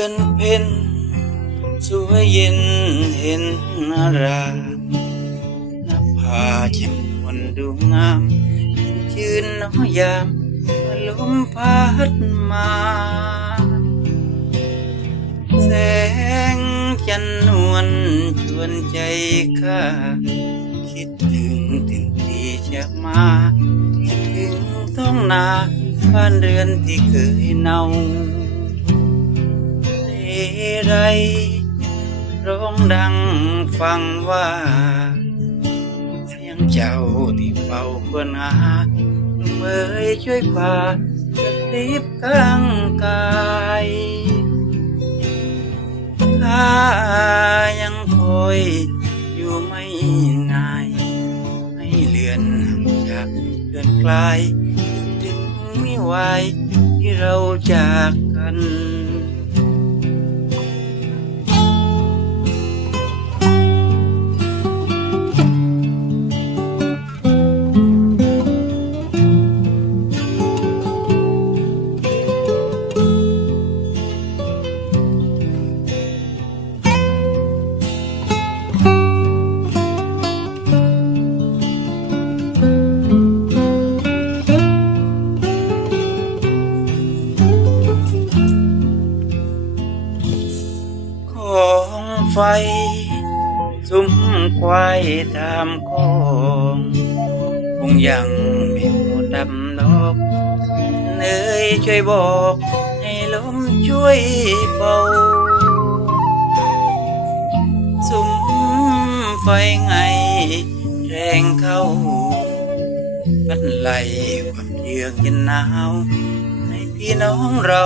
อนเพ็ญสวยเย็นเห็นนาราน้าผาแจ่มนวลดูงามชื่นน้อยยามลมพัดมา แสงจันนวลชวนใจข้า คิดถึงถึงที่จะมาคิดถึงท้องนาบ้านเรือนที่เคยเนา รร้องดังฟังว่า เสียงเจ้าที่เฝ้าควรหาเมื่อยช่วยพากระติบข้างกายข้ายังคอยอยู่ไม่ง่ายไม่เลือนห่างจากเลือนคลายถึงไม่ไหวที่เราจากกัน ไฟสุมควายตามคองคงยังม่หมดดำดอกเนยช่วยบอก ให้ลมช่วยเป่าสุมไฟไง แรงเข้าพัดไหลความเยือกเย็นหนาวให้พี่น้องเรา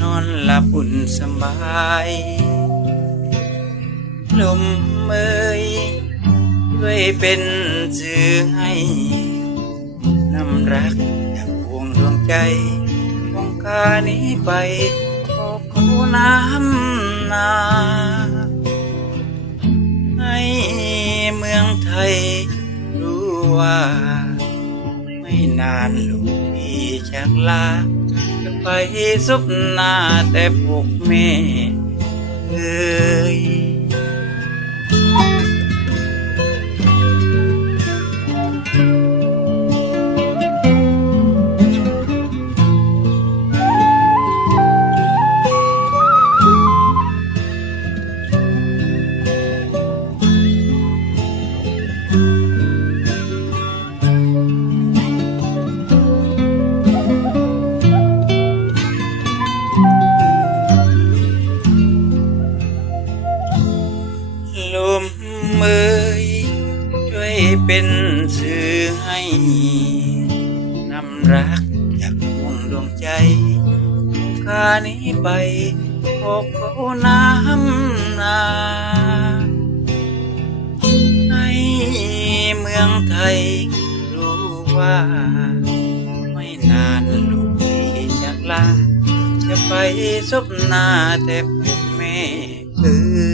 นอนหลับอุ่นสบาย ลมเมยช่วยเป็นสื่อให้นำรักจากพวงดวงใจของข้านี้ไปโอ้คูน้ำนาให้เมืองไทยรู้ว่า ไม่นานลูกพี่จากลาจะไปซุบหน้าแต่พวกแม่เอ้ย เมยช่วยเป็นสื่อให้นำรักจากดวงดวงใจของข้านี้ไปพบเขาน้ำนาให้เมืองไทยรู้ว่า ไม่นานลูกพี่จากลา จะไปซบหน้าแต่พวกแม่เอ้ย